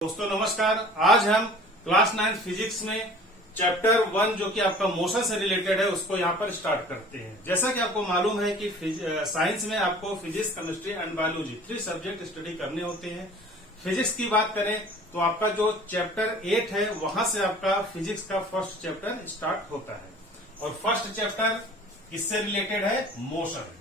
दोस्तों नमस्कार। आज हम क्लास 9 फिजिक्स में चैप्टर 1 जो कि आपका मोशन से रिलेटेड है उसको यहाँ पर स्टार्ट करते हैं। जैसा कि आपको मालूम है कि साइंस में आपको physics, chemistry and biology 3 subject study करने होते हैं। फिजिक्स की बात करें तो आपका जो चैप्टर 8 है वहां से आपका फिजिक्स का फर्स्ट चैप्टर स्टार्ट होता है और फर्स्ट चैप्टर किससे रिलेटेड है? मोशन।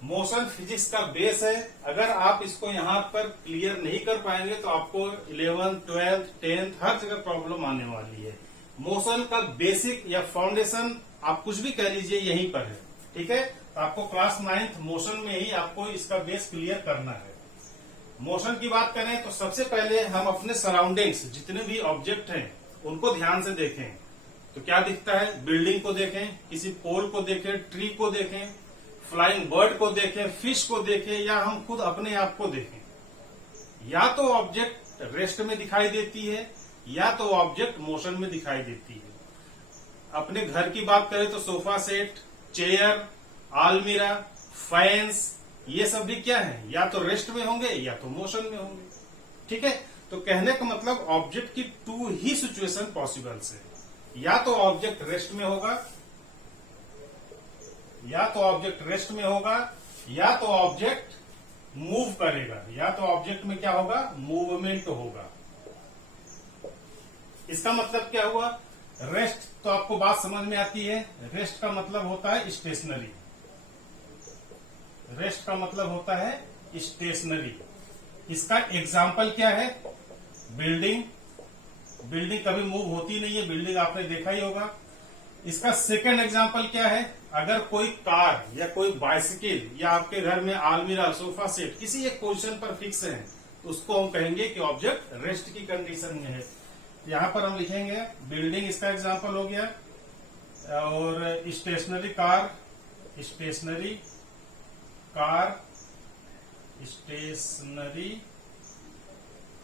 मोशन फिजिक्स का बेस है। अगर आप इसको यहाँ पर क्लियर नहीं कर पाएंगे तो आपको 11th, 12th, 10th हर जगह प्रॉब्लम आने वाली है। मोशन का बेसिक या फाउंडेशन आप कुछ भी कह लीजिए यहीं पर है, ठीक है। तो आपको क्लास 9th मोशन में ही आपको इसका बेस क्लियर करना है। मोशन की बात करें तो सबसे पहले हम अपने सराउंडिंग्स जितने भी ऑब्जेक्ट हैं उनको ध्यान से देखें तो क्या दिखता है। बिल्डिंग को देखें, किसी पोल को देखें, ट्री को देखें, फ्लाइंग बर्ड को देखें, फिश को देखें या हम खुद अपने आप को देखें। या तो ऑब्जेक्ट रेस्ट में दिखाई देती है या तो ऑब्जेक्ट मोशन में दिखाई देती है। अपने घर की बात करें तो सोफा सेट, चेयर, आलमीरा, फैंस, ये सब भी क्या है? या तो रेस्ट में होंगे या तो मोशन में होंगे, ठीक है। तो कहने का मतलब ऑब्जेक्ट की 2 ही सिचुएशन पॉसिबल्स है। या तो ऑब्जेक्ट रेस्ट में होगा या तो ऑब्जेक्ट मूव करेगा, या तो ऑब्जेक्ट में क्या होगा? मूवमेंट होगा। इसका मतलब क्या हुआ? रेस्ट तो आपको बात समझ में आती है। रेस्ट का मतलब होता है स्टेशनरी। रेस्ट का मतलब होता है स्टेशनरी। इसका एग्जाम्पल क्या है? बिल्डिंग। बिल्डिंग कभी मूव होती नहीं है, बिल्डिंग आपने देखा ही होगा। इसका सेकंड एग्जाम्पल क्या है? अगर कोई कार या कोई बाइसिकल या आपके घर में आलमीरा, सोफा सेट किसी एक पोजीशन पर फिक्स है तो उसको हम कहेंगे कि ऑब्जेक्ट रेस्ट की कंडीशन में है। यहां पर हम लिखेंगे बिल्डिंग, इसका एग्जाम्पल हो गया, और stationary car, stationary car, stationary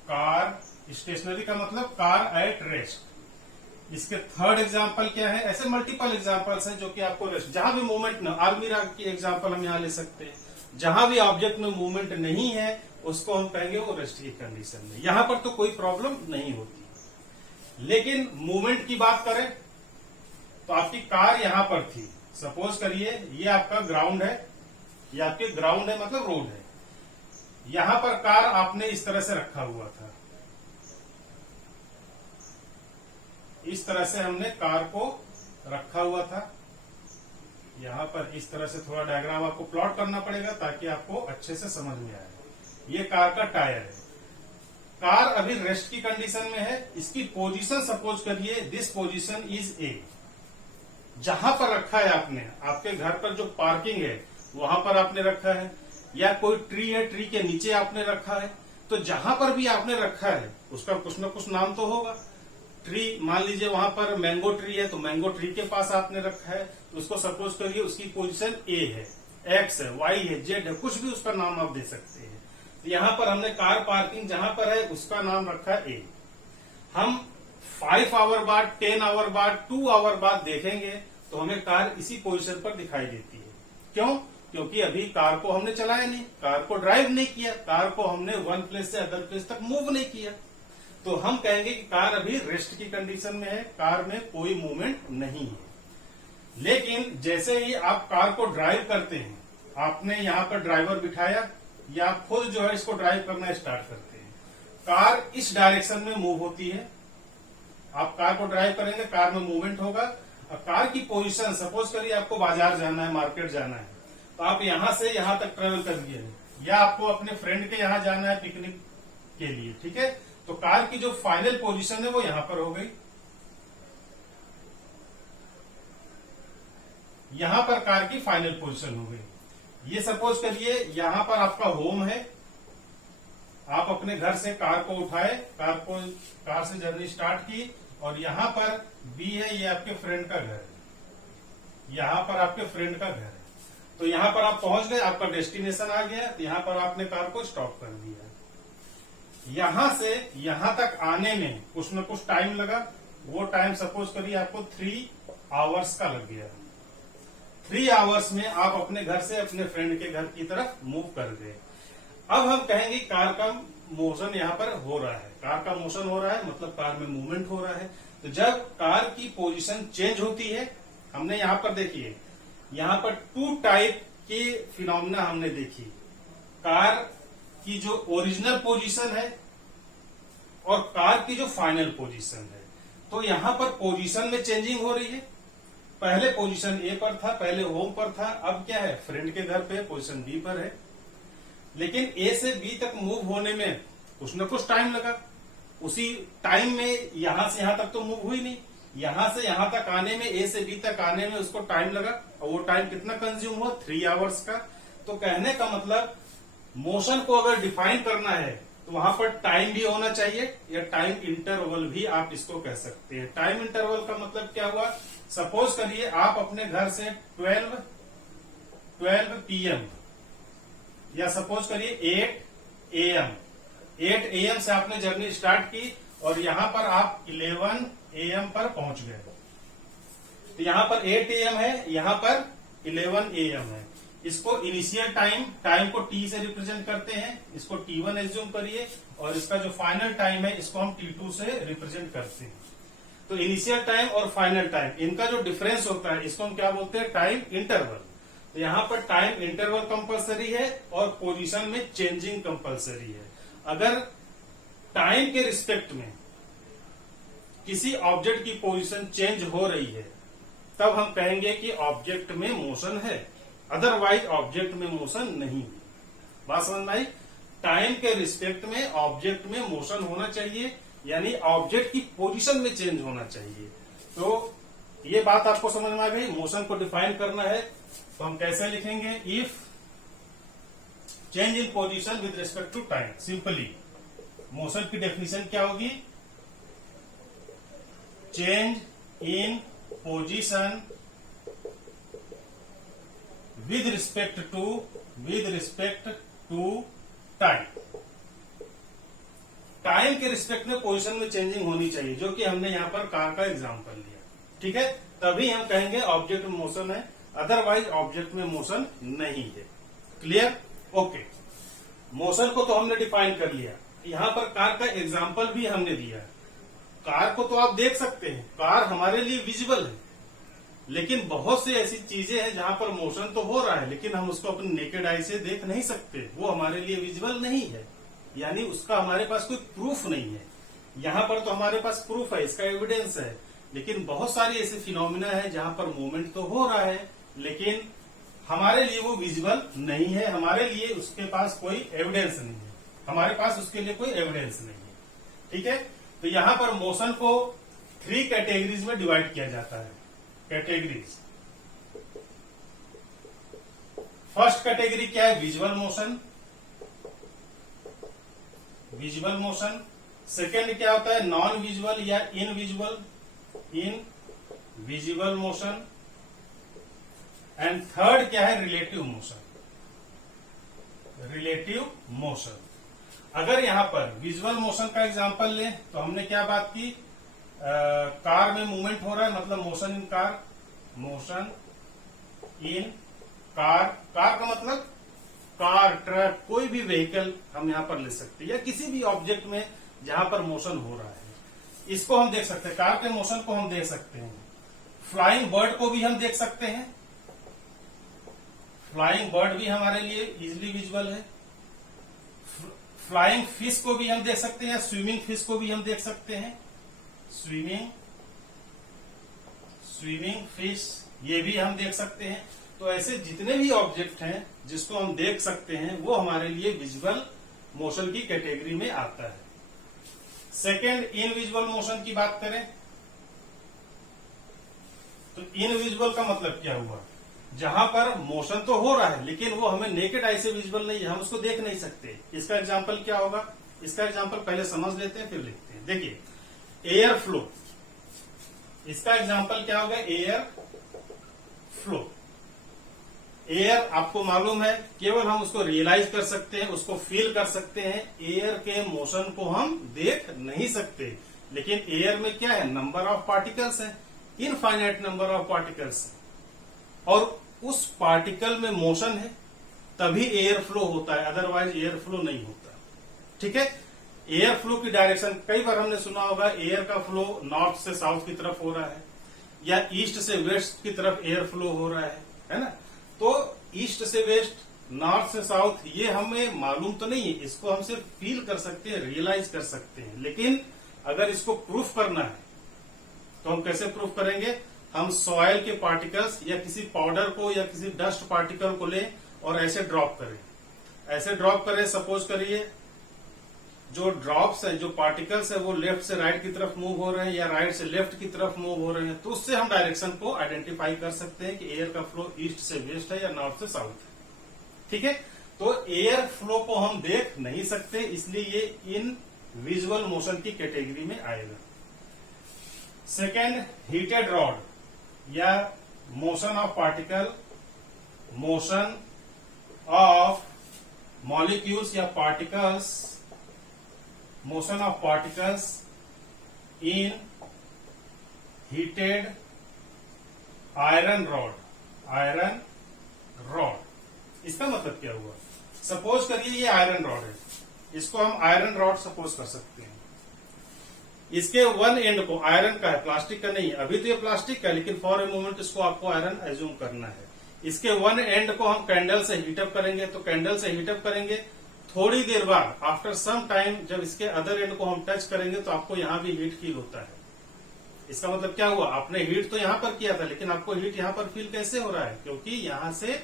car. Stationary का मतलब कार एट रेस्ट। इसके थर्ड एग्जाम्पल क्या है? ऐसे मल्टीपल एग्जाम्पल्स हैं जो कि आपको रेस्ट, जहां भी मूवमेंट न, आलमीरा की एग्जाम्पल हम यहां ले सकते हैं। जहां भी ऑब्जेक्ट में मूवमेंट नहीं है उसको हम कहेंगे वो रेस्ट की कंडीशन में। यहां पर तो कोई प्रॉब्लम नहीं होती। लेकिन मूवमेंट की बात करें तो आपकी कार यहां पर थी, सपोज करिए ये आपका ग्राउंड है, ये आपके ग्राउंड है मतलब रोड है। यहां पर कार आपने इस तरह से रखा हुआ था, इस तरह से हमने कार को रखा हुआ था। यहां पर इस तरह से थोड़ा डायग्राम आपको प्लॉट करना पड़ेगा ताकि आपको अच्छे से समझ में आए। ये कार का टायर है। कार अभी रेस्ट की कंडीशन में है। इसकी पोजीशन सपोज करिए दिस पोजीशन इज ए। जहां पर रखा है आपने, आपके घर पर जो पार्किंग है वहां पर आपने रखा है, या कोई ट्री है, ट्री के नीचे आपने रखा है। तो जहां पर भी आपने रखा है उसका कुछ न कुछ नाम तो होगा। ट्री, मान लीजिए वहां पर मैंगो ट्री है तो मैंगो ट्री के पास आपने रखा है तो उसको सपोज करिए उसकी पोजीशन ए है, एक्स है, वाई है, जेड है, कुछ भी उसका नाम आप दे सकते हैं। तो यहां पर हमने कार पार्किंग जहां पर है उसका नाम रखा है ए। हम 5 आवर बाद, 10 आवर बाद, 2 आवर बाद देखेंगे तो हमें कार इसी पोजीशन पर दिखाई देती है। क्यों? क्योंकि अभी कार को हमने चलाया नहीं, कार को ड्राइव नहीं किया, कार को हमने वन प्लेस से अदर प्लेस तक मूव नहीं किया। तो हम कहेंगे कि कार अभी रेस्ट की कंडीशन में है, कार में कोई मूवमेंट नहीं है। लेकिन जैसे ही आप कार को ड्राइव करते हैं, आपने यहां पर ड्राइवर बिठाया या आप खुद जो है इसको ड्राइव करना स्टार्ट करते हैं, कार इस डायरेक्शन में मूव होती है। आप कार को ड्राइव करेंगे, कार में मूवमेंट होगा। और कार की पोजीशन सपोज करिए आपको बाजार जाना है, मार्केट जाना है, तो आप यहां से यहां तक ट्रेवल करिए, या आपको अपने फ्रेंड के यहां जाना है पिकनिक के लिए, ठीक है। तो कार की जो फाइनल पोजीशन है वो यहां पर हो गई। यहां पर कार की फाइनल पोजीशन हो गई। ये सपोज करिए यहां पर आपका होम है, आप अपने घर से कार को उठाए, कार से जर्नी स्टार्ट की, और यहां पर बी है, ये आपके फ्रेंड का घर है, यहां पर आपके फ्रेंड का घर है। तो यहां पर आप पहुंच गए, आपका डेस्टिनेशन आ गया, तो यहां पर आपने कार को स्टॉप कर दिया। यहां से यहां तक आने में कुछ न कुछ टाइम लगा। वो टाइम सपोज करिए आपको 3 आवर्स का लग गया। 3 आवर्स में आप अपने घर से अपने फ्रेंड के घर की तरफ मूव कर गए। अब हम कहेंगे कार का मोशन यहाँ पर हो रहा है, कार का मोशन हो रहा है मतलब कार में मूवमेंट हो रहा है। तो जब कार की पोजीशन चेंज होती है, हमने यहाँ पर देखिए, यहाँ पर टू टाइप के फिनोमिना हमने देखी, कार की जो ओरिजिनल पोजीशन है और कार की जो फाइनल पोजीशन है। तो यहाँ पर पोजीशन में चेंजिंग हो रही है। पहले पोजीशन ए पर था, पहले होम पर था, अब क्या है, फ्रेंड के घर पे पोजीशन बी पर है। लेकिन ए से बी तक मूव होने में कुछ न कुछ टाइम लगा। उसी टाइम में यहां से यहां तक तो मूव हुई नहीं, यहां से यहां तक आने में, ए से बी तक आने में उसको टाइम लगा। और वो टाइम कितना कंज्यूम हुआ, 3 आवर्स का। तो कहने का मतलब मोशन को अगर डिफाइन करना है तो वहां पर टाइम भी होना चाहिए, या टाइम इंटरवल भी आप इसको कह सकते हैं। टाइम इंटरवल का मतलब क्या हुआ, सपोज करिए आप अपने घर से 12 PM या सपोज करिए 8 AM से आपने जर्नी स्टार्ट की और यहां पर आप 11 AM पर पहुंच गए। तो यहां पर 8 AM है, यहां पर 11 AM है। इसको इनिशियल टाइम को T से रिप्रेजेंट करते हैं, इसको T1 एज्यूम करिए, और इसका जो फाइनल टाइम है इसको हम T2 से रिप्रेजेंट करते हैं। तो इनिशियल टाइम और फाइनल टाइम, इनका जो डिफरेंस होता है इसको हम क्या बोलते हैं, टाइम इंटरवल। तो यहां पर टाइम इंटरवल कंपलसरी है और पोजीशन में चेंजिंग कंपलसरी है। अगर टाइम के रिस्पेक्ट में किसी ऑब्जेक्ट की पोजीशन चेंज हो रही है तब हम कहेंगे कि ऑब्जेक्ट में मोशन है, अदरवाइज ऑब्जेक्ट में मोशन नहीं है। बात समझ में आई? टाइम के रिस्पेक्ट में ऑब्जेक्ट में मोशन होना चाहिए, यानी ऑब्जेक्ट की पोजीशन में चेंज होना चाहिए। तो ये बात आपको समझ में आ गई। मोशन को डिफाइन करना है तो हम कैसे लिखेंगे, if change in position with respect to time. Simply motion की डेफिनेशन क्या होगी, change in position with respect to time. Time के रिस्पेक्ट में पोजीशन में चेंजिंग होनी चाहिए, जो कि हमने यहां पर कार का एग्जांपल लिया। ठीक है, तभी हम कहेंगे ऑब्जेक्ट में मोशन है, अदरवाइज ऑब्जेक्ट में मोशन नहीं है। क्लियर? ओके। मोशन को तो हमने डिफाइन कर लिया, यहां पर कार का एग्जांपल भी हमने दिया। कार को तो आप देख सकते हैं, कार हमारे लिए विजिबल है, लेकिन बहुत सी ऐसी चीजें हैं जहां पर मोशन तो हो रहा है लेकिन हम उसको अपने नेकेड आई से देख नहीं सकते, वो हमारे लिए विजिबल नहीं है, यानी उसका हमारे पास कोई प्रूफ नहीं है। यहां पर तो हमारे पास प्रूफ है, इसका एविडेंस है, लेकिन बहुत सारी ऐसी फिनोमिना है जहां पर मूवमेंट तो हो रहा है लेकिन हमारे लिए वो विजिबल नहीं है, हमारे लिए उसके पास कोई एविडेंस नहीं है, हमारे पास उसके लिए कोई एविडेंस नहीं है। ठीक है, तो यहां पर मोशन को 3 कैटेगरीज में डिवाइड किया जाता है। कैटेगरीज, फर्स्ट कैटेगरी क्या है, visual motion. Visual motion. Second क्या होता है, नॉन विजुअल या इनविजुअल मोशन। एंड थर्ड क्या है, रिलेटिव मोशन। अगर यहां पर विजुअल मोशन का एग्जांपल लें तो हमने क्या बात की, कार में मूवमेंट हो रहा है मतलब मोशन इन कार। कार का मतलब कार, ट्रक, कोई भी व्हीकल हम यहां पर ले सकते हैं, या किसी भी ऑब्जेक्ट में जहां पर मोशन हो रहा है इसको हम देख सकते हैं। कार के मोशन को हम देख सकते हैं। फ्लाइंग बर्ड को भी हम देख सकते हैं, फ्लाइंग बर्ड भी हमारे लिए इजिली विजुअल है। फ्लाइंग फिश को भी हम देख सकते हैं, स्विमिंग फिश को भी हम देख सकते हैं। स्विमिंग फिश ये भी हम देख सकते हैं। तो ऐसे जितने भी ऑब्जेक्ट हैं जिसको हम देख सकते हैं वो हमारे लिए विजुअल मोशन की कैटेगरी में आता है। सेकेंड, इनविजुअल मोशन की बात करें तो इनविजुअल का मतलब क्या हुआ, जहां पर मोशन तो हो रहा है लेकिन वो हमें नेकेड आई से विजुअल नहीं है, हम उसको देख नहीं सकते। इसका एग्जांपल क्या होगा, इसका एग्जांपल पहले समझ लेते हैं फिर लिखते हैं। देखिए, एयर फ्लो, इसका एग्जांपल क्या होगा, एयर फ्लो। एयर आपको मालूम है, केवल हम उसको रियलाइज कर सकते हैं, उसको फील कर सकते हैं। एयर के मोशन को हम देख नहीं सकते, लेकिन एयर में क्या है, नंबर ऑफ पार्टिकल्स है, इनफाइनाइट नंबर ऑफ पार्टिकल्स, और उस पार्टिकल में मोशन है। तभी एयर फ्लो होता है, अदरवाइज एयर फ्लो नहीं होता। ठीक है, एयर फ्लो की डायरेक्शन कई बार हमने सुना होगा, एयर का फ्लो नॉर्थ से साउथ की तरफ हो रहा है या ईस्ट से वेस्ट की तरफ एयर फ्लो हो रहा है ना। तो ईस्ट से वेस्ट, नॉर्थ से साउथ, ये हमें मालूम तो नहीं है, इसको हम सिर्फ फील कर सकते हैं, रियलाइज कर सकते हैं। लेकिन अगर इसको प्रूफ करना है तो हम कैसे प्रूफ करेंगे? हम सॉइल के पार्टिकल्स या किसी पाउडर को या किसी डस्ट पार्टिकल को लें और ऐसे ड्रॉप करें, ऐसे ड्रॉप करें। सपोज करिए जो ड्रॉप्स है, जो पार्टिकल्स है, वो लेफ्ट से राइट की तरफ मूव हो रहे हैं या राइट से लेफ्ट की तरफ मूव हो रहे हैं, तो उससे हम डायरेक्शन को आइडेंटिफाई कर सकते हैं कि एयर का फ्लो ईस्ट से वेस्ट है या नॉर्थ से साउथ है। ठीक है, तो एयर फ्लो को हम देख नहीं सकते, इसलिए ये इन विजुअल मोशन की कैटेगरी में आएगा। सेकेंड, हीटेड रॉड या motion of particle, motion of molecules या particles, motion of particles in heated iron rod, iron rod. इसका मतलब क्या हुआ? सपोज करिए ये आयरन रॉड है, इसको हम आयरन रॉड सपोज कर सकते हैं। इसके वन एंड को, आयरन का है, प्लास्टिक का नहीं है, अभी तो ये प्लास्टिक का है, लेकिन फॉर ए मोमेंट इसको आपको आयरन एज्यूम करना है। इसके वन एंड को हम कैंडल से हीटअप करेंगे, तो कैंडल से हीटअप करेंगे, थोड़ी देर बाद आफ्टर सम टाइम जब इसके अदर एंड को हम टच करेंगे तो आपको यहां भी हीट फील होता है। इसका मतलब क्या हुआ? आपने हीट तो यहां पर किया था, लेकिन आपको हीट यहां पर फील कैसे हो रहा है? क्योंकि यहां से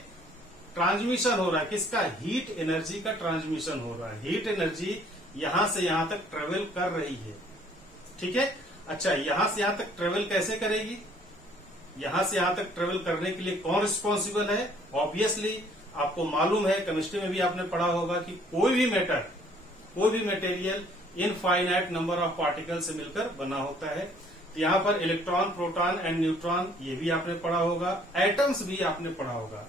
ट्रांसमिशन हो रहा है, किसका? हीट एनर्जी का ट्रांसमिशन हो रहा है। हीट एनर्जी यहां से यहां तक ट्रेवल कर रही है। ठीक है, अच्छा, यहां से यहां तक ट्रेवल कैसे करेगी? यहां से यहां तक ट्रेवल करने के लिए कौन रिस्पॉन्सिबल है? ऑब्वियसली आपको मालूम है, केमिस्ट्री में भी आपने पढ़ा होगा कि कोई भी मैटर, कोई भी material infinite number of particle से मिलकर बना होता है। तो यहाँ पर इलेक्ट्रॉन, प्रोटॉन एंड न्यूट्रॉन, ये भी आपने पढ़ा होगा। एटम्स भी आपने पढ़ा होगा।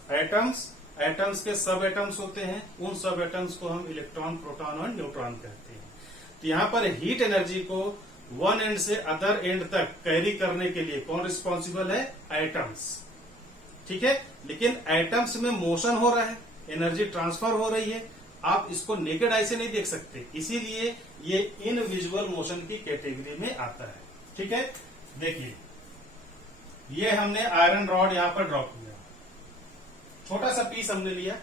एटम्स के सब एटम्स होते हैं, उन सब एटम्स को हम इलेक्ट्रॉन, प्रोटॉन और न्यूट्रॉन कहते हैं। तो यहाँ पर हीट एनर्जी को वन एंड से अदर एंड तक कैरी करने के लिए कौन रिस्पॉन्सिबल है? एटम्स। ठीक है, लेकिन एटम्स में मोशन हो रहा है, एनर्जी ट्रांसफर हो रही है, आप इसको नेकेड आई से नहीं देख सकते, इसीलिए ये इनविजुअल मोशन की कैटेगरी में आता है। ठीक है, देखिए ये हमने आयरन रॉड यहां पर ड्रॉप किया, छोटा सा पीस हमने लिया,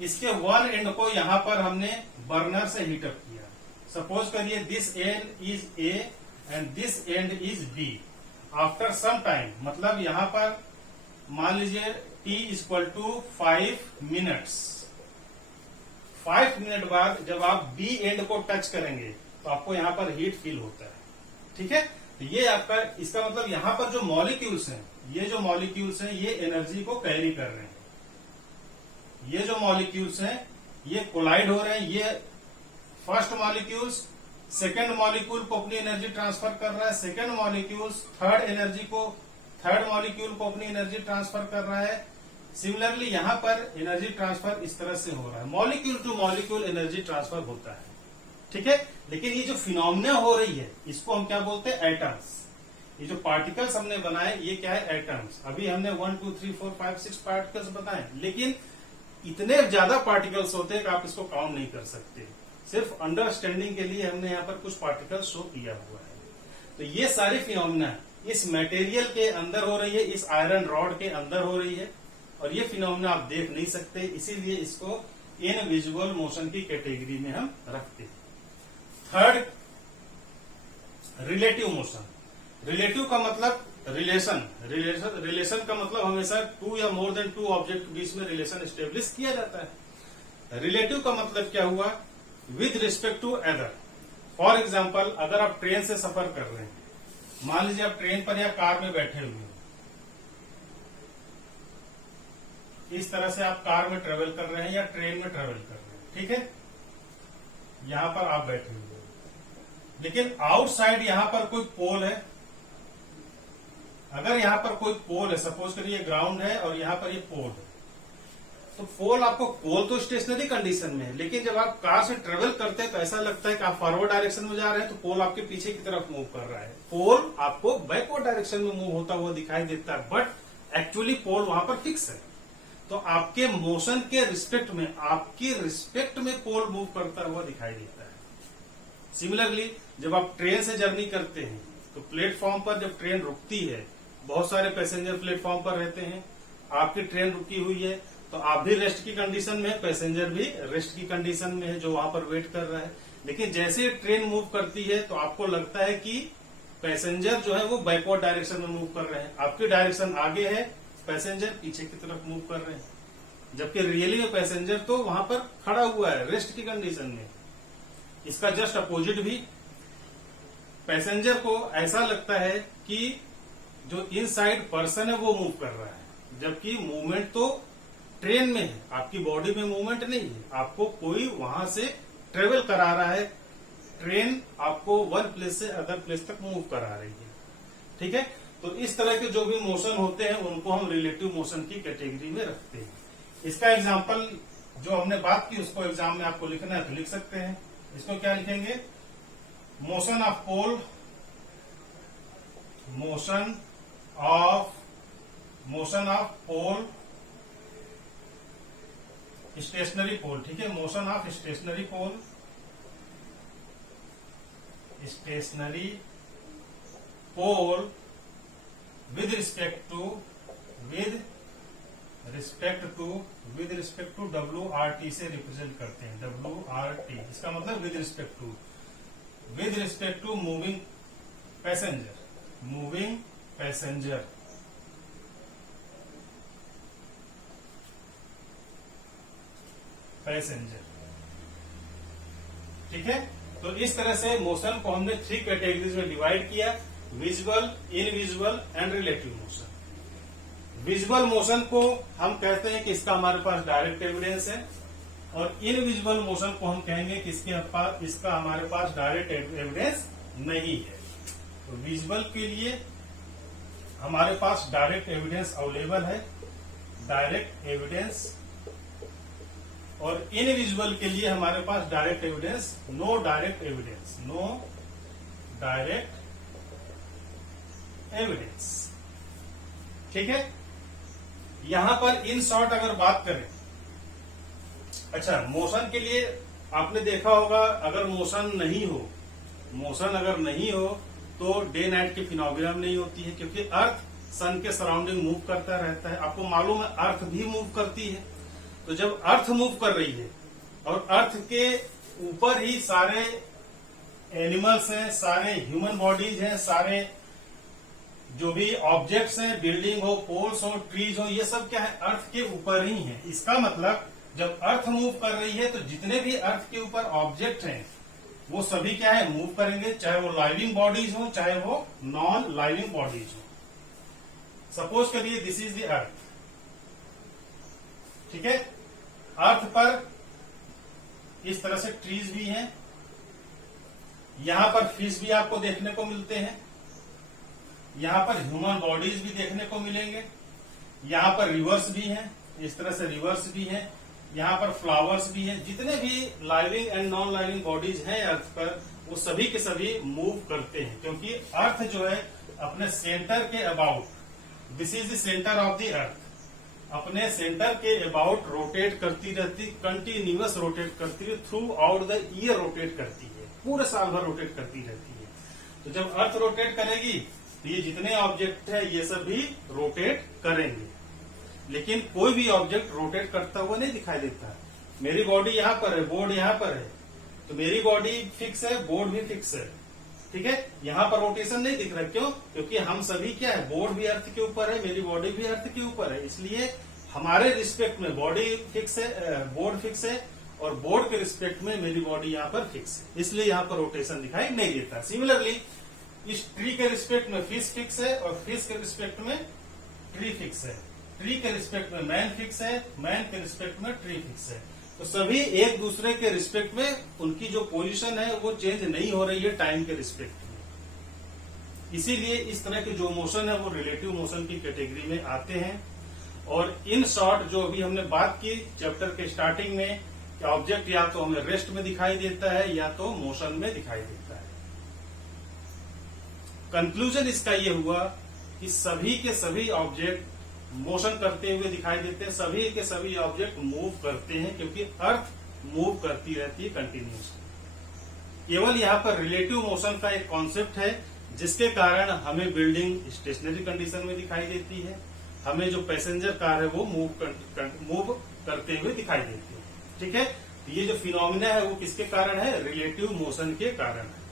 इसके वन एंड को यहां पर हमने बर्नर से हीटअप किया। सपोज करिए this end is A and this end is B. After some time, मतलब यहां पर मान लीजिए t equal to 5 minutes. 5 minute बाद जब आप बी एंड को टच करेंगे तो आपको यहां पर हीट फील होता है। ठीक है, तो ये आपका, इसका मतलब यहां पर जो मॉलिक्यूल्स हैं, ये जो मॉलिक्यूल्स हैं ये एनर्जी को कैरी कर रहे हैं। ये जो मॉलिक्यूल्स हैं ये कोलाइड हो रहे हैं। ये फर्स्ट मॉलिक्यूल्स सेकेंड मॉलिक्यूल को अपनी एनर्जी ट्रांसफर कर रहा है, सेकेंड मॉलिक्यूल्स थर्ड मॉलिक्यूल को अपनी एनर्जी ट्रांसफर कर रहा है। सिमिलरली यहां पर एनर्जी ट्रांसफर इस तरह से हो रहा है, molecule two molecule energy transfer होता है। ठीक है, लेकिन ये जो फिनोमिना हो रही है इसको हम क्या बोलते हैं? एटम्स। ये जो पार्टिकल्स हमने बनाए ये क्या है? एटम्स। अभी हमने 1 2 3 4 5 6 पार्टिकल्स बनाए, लेकिन इतने ज्यादा पार्टिकल्स होते हैं कि आप इसको काउंट नहीं कर सकते। सिर्फ अंडरस्टैंडिंग के लिए हमने यहाँ पर कुछ पार्टिकल शो किया हुआ है। तो ये सारी फिनोमिना इस मटेरियल के अंदर हो रही है, इस आयरन रॉड के अंदर हो रही है, और ये फिनोमिना आप देख नहीं सकते, इसीलिए इसको इनविजुअल मोशन की कैटेगरी में हम रखते हैं। Third, relative motion. रिलेटिव का मतलब रिलेशन का मतलब हमेशा 2 या मोर देन 2 ऑब्जेक्ट के बीच में रिलेशन स्टेब्लिश किया जाता है। रिलेटिव का मतलब क्या हुआ? With respect to other. For example, अगर आप ट्रेन से सफर कर रहे हैं, मान लीजिए आप ट्रेन पर या कार में बैठे हुए हैं, इस तरह से आप कार में ट्रेवल कर रहे हैं या ट्रेन में ट्रेवल कर रहे हैं। ठीक है, यहां पर आप बैठे हुए हैं, लेकिन आउटसाइड यहां पर कोई पोल है। अगर यहां पर कोई पोल है, सपोज करिए ग्राउंड है और यहां पर ये पोल है, तो पोल तो स्टेशनरी कंडीशन में है, लेकिन जब आप कार से ट्रेवल करते हैं तो ऐसा लगता है कि आप फॉरवर्ड डायरेक्शन में जा रहे हैं, तो पोल आपके पीछे की तरफ मूव कर रहा है। पोल आपको बैकवर्ड डायरेक्शन में मूव होता हुआ दिखाई देता है, बट एक्चुअली पोल वहां पर फिक्स है। तो आपके मोशन के रिस्पेक्ट में, आपकी रिस्पेक्ट में पोल मूव करता हुआ दिखाई देता है। सिमिलरली जब आप ट्रेन से जर्नी करते हैं तो प्लेटफॉर्म पर जब ट्रेन रुकती है, बहुत सारे पैसेंजर प्लेटफॉर्म पर रहते हैं, आपकी ट्रेन रुकी हुई है तो आप भी रेस्ट की कंडीशन में है, पैसेंजर भी रेस्ट की कंडीशन में है जो वहां पर वेट कर रहा है। लेकिन जैसे ट्रेन मूव करती है तो आपको लगता है कि पैसेंजर जो है वो बैकवर्ड डायरेक्शन में मूव कर रहे हैं, आपकी डायरेक्शन आगे है, पैसेंजर पीछे की तरफ मूव कर रहे हैं, जबकि रियली में पैसेंजर तो वहां पर खड़ा हुआ है रेस्ट की कंडीशन में। इसका जस्ट अपोजिट भी, पैसेंजर को ऐसा लगता है कि जो इनसाइड पर्सन है वो मूव कर रहा है, जबकि मूवमेंट तो ट्रेन में है, आपकी बॉडी में मूवमेंट नहीं है, आपको कोई वहां से ट्रेवल करा रहा है, ट्रेन आपको वन प्लेस से अदर प्लेस तक मूव करा रही है। ठीक है, तो इस तरह के जो भी मोशन होते हैं उनको हम रिलेटिव मोशन की कैटेगरी में रखते हैं। इसका एग्जाम्पल जो हमने बात की उसको एग्जाम में आपको लिखना है तो लिख सकते हैं। इसको क्या लिखेंगे? Motion of pole, motion of pole, stationary pole. ठीक है, motion of stationary pole, stationary pole with respect to WRT से रिप्रेजेंट करते हैं। WRT इसका मतलब with respect to moving passenger. ठीक है, तो इस तरह से मोशन को हमने 3 कैटेगरीज में डिवाइड किया, visual, invisual and relative motion. Visual motion को हम कहते हैं कि इसका हमारे पास डायरेक्ट एविडेंस है, और इनविजुअल मोशन को हम कहेंगे कि इसका हमारे पास डायरेक्ट एविडेंस नहीं है। तो विजुअल के लिए हमारे पास डायरेक्ट एविडेंस अवेलेबल है, डायरेक्ट एविडेंस, और इनविजुअल के लिए हमारे पास direct evidence, no direct evidence. ठीक है, यहां पर इन शॉर्ट अगर बात करें, अच्छा मोशन के लिए आपने देखा होगा अगर मोशन अगर नहीं हो तो डे नाइट की फिनोमिना नहीं होती है, क्योंकि अर्थ सन के सराउंडिंग मूव करता रहता है। आपको मालूम है अर्थ भी मूव करती है, तो जब अर्थ मूव कर रही है और अर्थ के ऊपर ही सारे एनिमल्स हैं, सारे ह्यूमन बॉडीज हैं, सारे जो भी ऑब्जेक्ट्स हैं, बिल्डिंग हो, पोल्स हो, ट्रीज हो, ये सब क्या है? अर्थ के ऊपर ही है। इसका मतलब जब अर्थ मूव कर रही है तो जितने भी अर्थ के ऊपर ऑब्जेक्ट हैं वो सभी क्या है? मूव करेंगे, चाहे वो लाइविंग बॉडीज हो चाहे वो नॉन लाइविंग बॉडीज हो। सपोज करिए दिस इज द अर्थ। ठीक है, अर्थ पर इस तरह से ट्रीज भी हैं, यहां पर फिश भी आपको देखने को मिलते हैं, यहां पर ह्यूमन बॉडीज भी देखने को मिलेंगे, यहां पर रिवर्स भी हैं, इस तरह से रिवर्स भी हैं, यहां पर फ्लावर्स भी हैं। जितने भी living and non living bodies हैं अर्थ पर वो सभी के सभी मूव करते हैं, क्योंकि अर्थ जो है अपने सेंटर के about, this is the centre of the earth, अपने सेंटर के अबाउट रोटेट करती रहती, कंटिन्यूअस रोटेट करती है, through out the year rotate करती है, पूरे साल भर रोटेट करती रहती है। तो जब अर्थ रोटेट करेगी तो ये जितने ऑब्जेक्ट है ये सब भी रोटेट करेंगे, लेकिन कोई भी ऑब्जेक्ट रोटेट करता हुआ नहीं दिखाई देता। मेरी बॉडी यहाँ पर है, बोर्ड यहाँ पर है, तो मेरी बॉडी फिक्स है, बोर्ड भी फिक्स है। ठीक है, यहाँ पर रोटेशन नहीं दिख रहा, क्यों? क्योंकि हम सभी क्या है, बोर्ड भी अर्थ के ऊपर है, मेरी बॉडी भी अर्थ के ऊपर है, इसलिए हमारे रिस्पेक्ट में बॉडी फिक्स है, बोर्ड फिक्स है, और बोर्ड के रिस्पेक्ट में मेरी बॉडी यहाँ पर फिक्स है, इसलिए यहाँ पर रोटेशन दिखाई नहीं देता। सिमिलरली इस ट्री के रिस्पेक्ट में फिश फिक्स है, और फिश के रिस्पेक्ट में ट्री फिक्स है, ट्री के रिस्पेक्ट में मैन फिक्स है, मैन के रिस्पेक्ट में ट्री फिक्स है। तो सभी एक दूसरे के रिस्पेक्ट में उनकी जो पोजीशन है वो चेंज नहीं हो रही है टाइम के रिस्पेक्ट में। इसीलिए इस तरह के जो मोशन है वो रिलेटिव मोशन की कैटेगरी में आते हैं। और इन शॉर्ट जो अभी हमने बात की चैप्टर के स्टार्टिंग में कि ऑब्जेक्ट या तो हमें रेस्ट में दिखाई देता है या तो मोशन में दिखाई देता है। कंक्लूजन इसका ये हुआ कि सभी के सभी ऑब्जेक्ट मोशन करते हुए दिखाई देते हैं। सभी के सभी ऑब्जेक्ट मूव करते हैं क्योंकि अर्थ मूव करती रहती है कंटिन्यूसली। केवल यहाँ पर रिलेटिव मोशन का एक कॉन्सेप्ट है जिसके कारण हमें बिल्डिंग स्टेशनरी कंडीशन में दिखाई देती है, हमें जो पैसेंजर कार है वो मूव करते हुए दिखाई देती है। ठीक है, तो ये जो फिनोमिना है वो किसके कारण है? रिलेटिव मोशन के कारण है।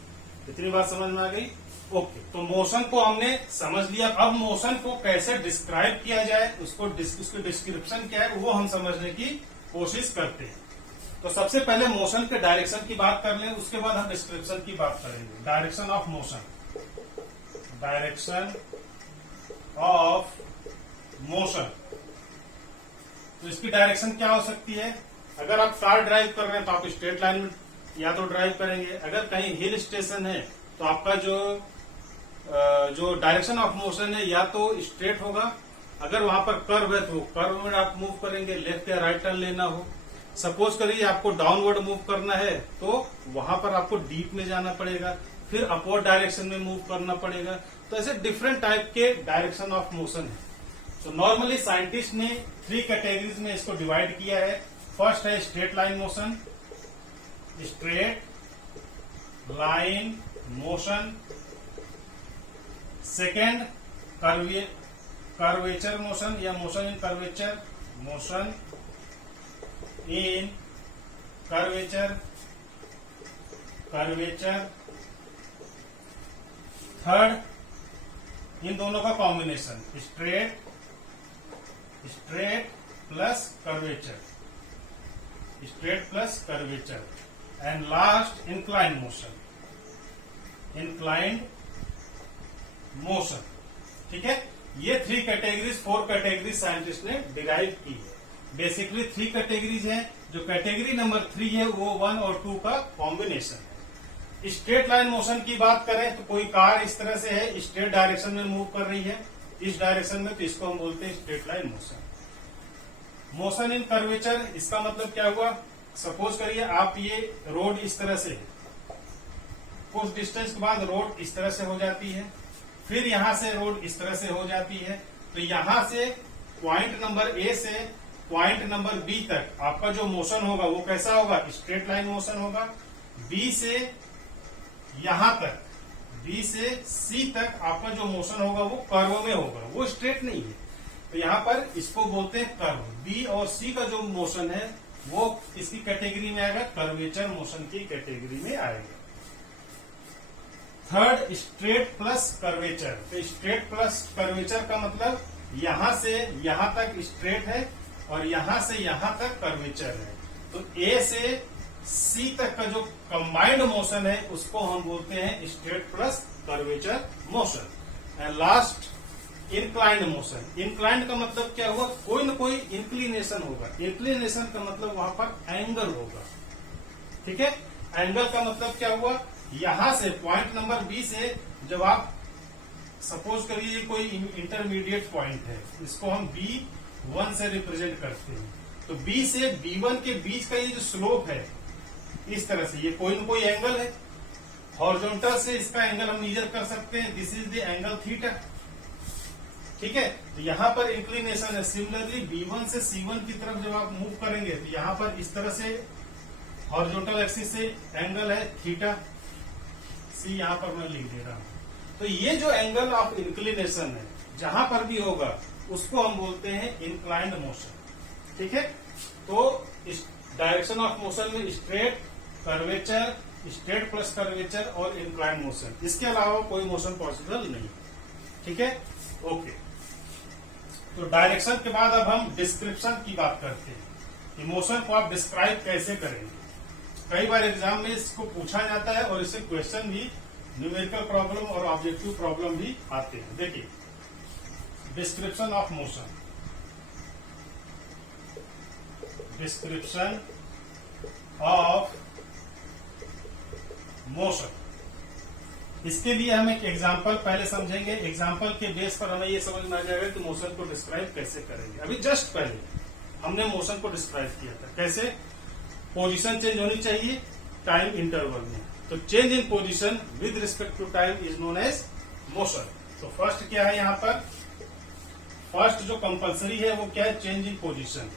इतनी बात समझ में आ गई? ओके, तो मोशन को हमने समझ लिया। अब मोशन को कैसे डिस्क्राइब किया जाए, उसकी डिस्क्रिप्शन क्या है वो हम समझने की कोशिश करते हैं। तो सबसे पहले मोशन के डायरेक्शन की बात कर लें, उसके बाद हम डिस्क्रिप्शन की बात करेंगे। Direction of motion, direction of motion. तो इसकी डायरेक्शन क्या हो सकती है? अगर आप कार ड्राइव कर रहे हैं तो आप स्ट्रेट लाइन में या तो ड्राइव करेंगे। अगर कहीं हिल स्टेशन है तो आपका जो डायरेक्शन ऑफ मोशन है या तो स्ट्रेट होगा, अगर वहां पर कर्व है तो कर्व में आप मूव करेंगे, लेफ्ट या राइट टर्न लेना हो। सपोज करिए आपको डाउनवर्ड मूव करना है तो वहां पर आपको डीप में जाना पड़ेगा, फिर अपवर्ड डायरेक्शन में मूव करना पड़ेगा। तो ऐसे डिफरेंट टाइप के डायरेक्शन ऑफ मोशन है। तो नॉर्मली साइंटिस्ट ने 3 कैटेगरीज में इसको डिवाइड किया है। फर्स्ट है straight line motion, straight line motion. Second curvature motion या motion in curvature, motion in curvature. Third इन दोनों का combination, straight plus curvature, straight plus curvature. And last inclined motion, inclined motion. ठीक है, ये 3 कैटेगरीज 4 कैटेगरीज साइंटिस्ट ने derive की है। बेसिकली 3 कैटेगरीज है। जो कैटेगरी नंबर 3 है वो 1 और 2 का कॉम्बिनेशन है। स्ट्रेट लाइन मोशन की बात करें तो कोई कार इस तरह से है, स्ट्रेट डायरेक्शन में मूव कर रही है इस डायरेक्शन में, तो इसको हम बोलते हैं straight line motion. Motion in curvature, इसका मतलब क्या हुआ? सपोज करिए आप ये रोड इस तरह से है, कुछ डिस्टेंस के बाद रोड इस तरह से हो जाती है, फिर यहां से रोड इस तरह से हो जाती है। तो यहां से पॉइंट नंबर ए से पॉइंट नंबर बी तक आपका जो मोशन होगा वो कैसा होगा? स्ट्रेट लाइन मोशन होगा। बी से यहां तक, बी से सी तक आपका जो मोशन होगा वो कर्व में होगा, वो स्ट्रेट नहीं है। तो यहां पर इसको बोलते हैं कर्व। बी और सी का जो मोशन है वो किसकी कैटेगरी में आएगा? कर्वेचर मोशन की कैटेगरी में आएगा। Third straight plus curvature. तो स्ट्रेट प्लस कर्वेचर का मतलब यहां से यहां तक स्ट्रेट है और यहां से यहां तक कर्वेचर है। तो ए से सी तक का जो कंबाइंड मोशन है उसको हम बोलते हैं straight plus curvature motion. And last inclined motion. Inclined का मतलब क्या हुआ? कोई न कोई इंक्लिनेशन होगा। इंक्लिनेशन का मतलब वहां पर एंगल होगा। ठीक है, एंगल का मतलब क्या हुआ? यहां से पॉइंट नंबर बी से जब आप सपोज करिए कोई इंटरमीडिएट पॉइंट है, इसको हम B1 से रिप्रेजेंट करते हैं। तो B से B1 के बीच का ये जो स्लोप है इस तरह से, ये कोई न कोई एंगल है। हॉरिजॉन्टल से इसका एंगल हम मेजर कर सकते हैं, this is the angle theta. ठीक है, तो यहां पर इंक्लिनेशन है। सिमिलरली B1 से C1 की तरफ जब आप मूव करेंगे तो यहां पर इस तरह से हॉरिजॉन्टल एक्सिस से एंगल है थीटा। सी यहां पर मैं लिख दे रहा हूं। तो ये जो एंगल ऑफ इंक्लिनेशन है जहां पर भी होगा उसको हम बोलते हैं इंक्लाइंड मोशन। ठीक है, तो इस डायरेक्शन ऑफ मोशन में straight, curvature, straight plus curvature और इंक्लाइंड मोशन, इसके अलावा कोई मोशन पॉसिबल नहीं। ठीक है, ओके। तो डायरेक्शन के बाद अब हम डिस्क्रिप्शन की बात करते हैं कि मोशन को आप डिस्क्राइब कैसे करेंगे। कई बार एग्जाम में इसको पूछा जाता है और इससे क्वेश्चन भी, न्यूमेरिकल प्रॉब्लम और ऑब्जेक्टिव प्रॉब्लम भी आते हैं। देखिए, description of motion, description of motion. इसके लिए हम एक एग्जाम्पल पहले समझेंगे। एग्जाम्पल के बेस पर हमें ये समझ में आ जाएगा कि मोशन को डिस्क्राइब कैसे करेंगे। अभी जस्ट पहले हमने मोशन को डिस्क्राइब किया था कैसे? पोजीशन चेंज होनी चाहिए टाइम इंटरवल में। तो change in position with respect to time is known as motion. तो फर्स्ट क्या है यहाँ पर? फर्स्ट जो कंपलसरी है वो क्या है, change in position,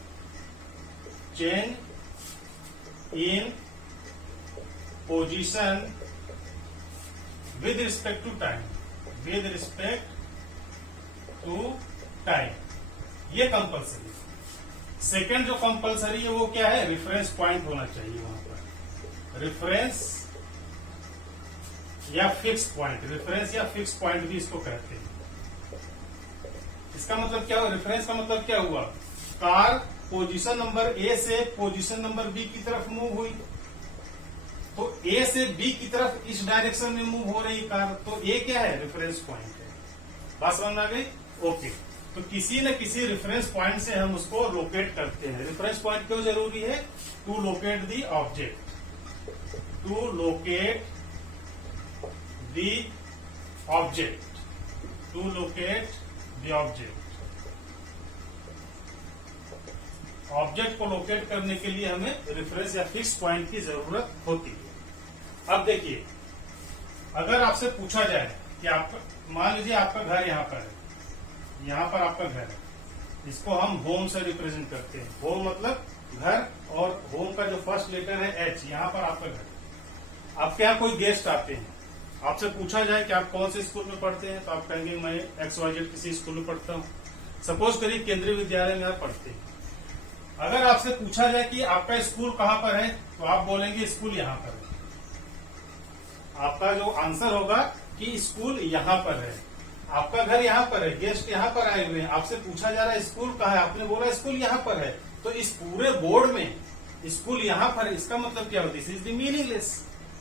change in position with respect to time, with respect to time, ये कंपलसरी। सेकेंड जो कंपलसरी है वो क्या है, रेफरेंस पॉइंट होना चाहिए वहां पर, रेफरेंस या फिक्स पॉइंट, रेफरेंस या फिक्स पॉइंट भी इसको कहते हैं। इसका मतलब क्या हुआ, रेफरेंस का मतलब क्या हुआ, कार पोजीशन नंबर ए से पोजीशन नंबर बी की तरफ मूव हुई, तो ए से बी की तरफ इस डायरेक्शन में मूव हो रही कार, तो ए क्या है, रेफरेंस पॉइंट है। बात समझ में आ गई? ओके, तो किसी न किसी रेफरेंस पॉइंट से हम उसको लोकेट करते हैं। रेफरेंस पॉइंट क्यों जरूरी है, to locate the object, to locate the object, to locate the object. Object को लोकेट करने के लिए हमें रेफरेंस या फिक्स पॉइंट की जरूरत होती है। अब देखिए, अगर आपसे पूछा जाए कि आपका, मान लीजिए आपका घर यहाँ पर है, यहाँ पर आपका घर है, इसको हम होम से रिप्रेजेंट करते हैं। होम मतलब घर, और होम का जो फर्स्ट लेटर है एच, यहाँ पर आपका घर। आपके यहाँ कोई गेस्ट आते हैं, आपसे पूछा जाए कि आप कौन से स्कूल में पढ़ते हैं, तो आप कहेंगे मैं XYZ किसी स्कूल में पढ़ता हूँ। सपोज करिए केंद्रीय विद्यालय में आप पढ़ते हैं। अगर आपसे पूछा जाए कि आपका स्कूल कहाँ पर है, तो आप बोलेंगे स्कूल यहाँ पर है। आपका जो आंसर होगा कि स्कूल यहाँ पर है, आपका घर यहाँ पर है, गेस्ट यहाँ पर आए हुए हैं, आपसे पूछा जा रहा है स्कूल कहाँ है, आपने बोला स्कूल यहाँ पर है, तो इस पूरे बोर्ड में स्कूल यहाँ पर है, इसका मतलब क्या हो, this is the meaningless,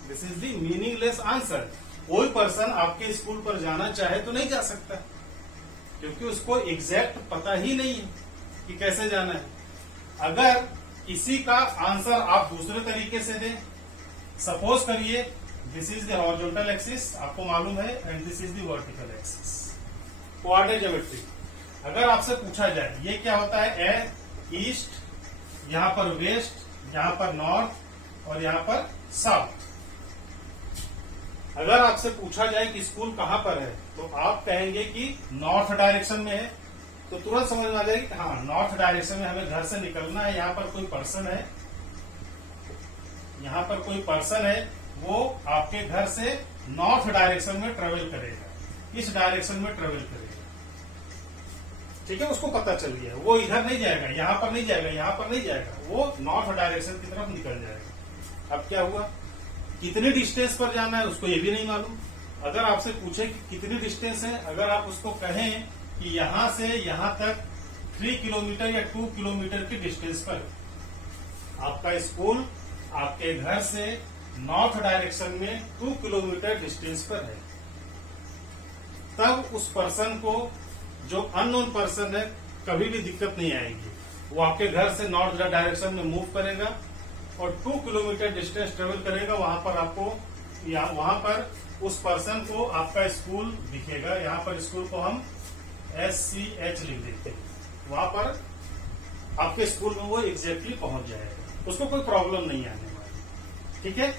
this is the meaningless answer. कोई पर्सन आपके स्कूल पर जाना चाहे तो नहीं जा सकता, क्योंकि उसको एग्जैक्ट पता ही नहीं है कि कैसे जाना है। अगर किसी का आंसर आप दूसरे तरीके से दें, सपोज करिए this is the horizontal axis, आपको मालूम है, and this is the vertical axis, coordinate geometry. अगर आपसे पूछा जाए ये क्या होता है, ईस्ट, यहाँ पर वेस्ट, यहाँ पर नॉर्थ और यहाँ पर साउथ। अगर आपसे पूछा जाए कि स्कूल कहाँ पर है, तो आप कहेंगे कि नॉर्थ डायरेक्शन में है, तो तुरंत समझ में आ जाएगी कि हाँ नॉर्थ डायरेक्शन में हमें घर से निकलना है। यहाँ पर कोई पर्सन है, यहाँ पर कोई पर्सन है, वो आपके घर से नॉर्थ डायरेक्शन में ट्रेवल करेगा, इस डायरेक्शन में ट्रेवल करेगा, ठीक है, उसको पता चल गया, वो इधर नहीं जाएगा, यहाँ पर नहीं जाएगा, यहाँ पर नहीं जाएगा, वो नॉर्थ डायरेक्शन की तरफ निकल जाएगा। अब क्या हुआ, कितनी डिस्टेंस पर जाना है उसको ये भी नहीं मालूम। अगर आपसे पूछे कि कितनी डिस्टेंस है, अगर आप उसको कहें कि यहां से यहां तक 3 किलोमीटर या 2 किलोमीटर की डिस्टेंस पर, आपका स्कूल आपके घर से नॉर्थ डायरेक्शन में 2 किलोमीटर डिस्टेंस पर है, तब उस पर्सन को, जो अननोन पर्सन है, कभी भी दिक्कत नहीं आएगी। वो आपके घर से नॉर्थ डायरेक्शन में मूव करेगा और 2 किलोमीटर डिस्टेंस ट्रेवल करेगा, वहां पर आपको, या वहां पर उस पर्सन को आपका स्कूल दिखेगा। यहाँ पर स्कूल को हम SCH लिख देते हैं, वहां पर आपके स्कूल में वो एग्जैक्टली पहुंच जाएगा, उसको कोई प्रॉब्लम नहीं आने वाली, ठीक है।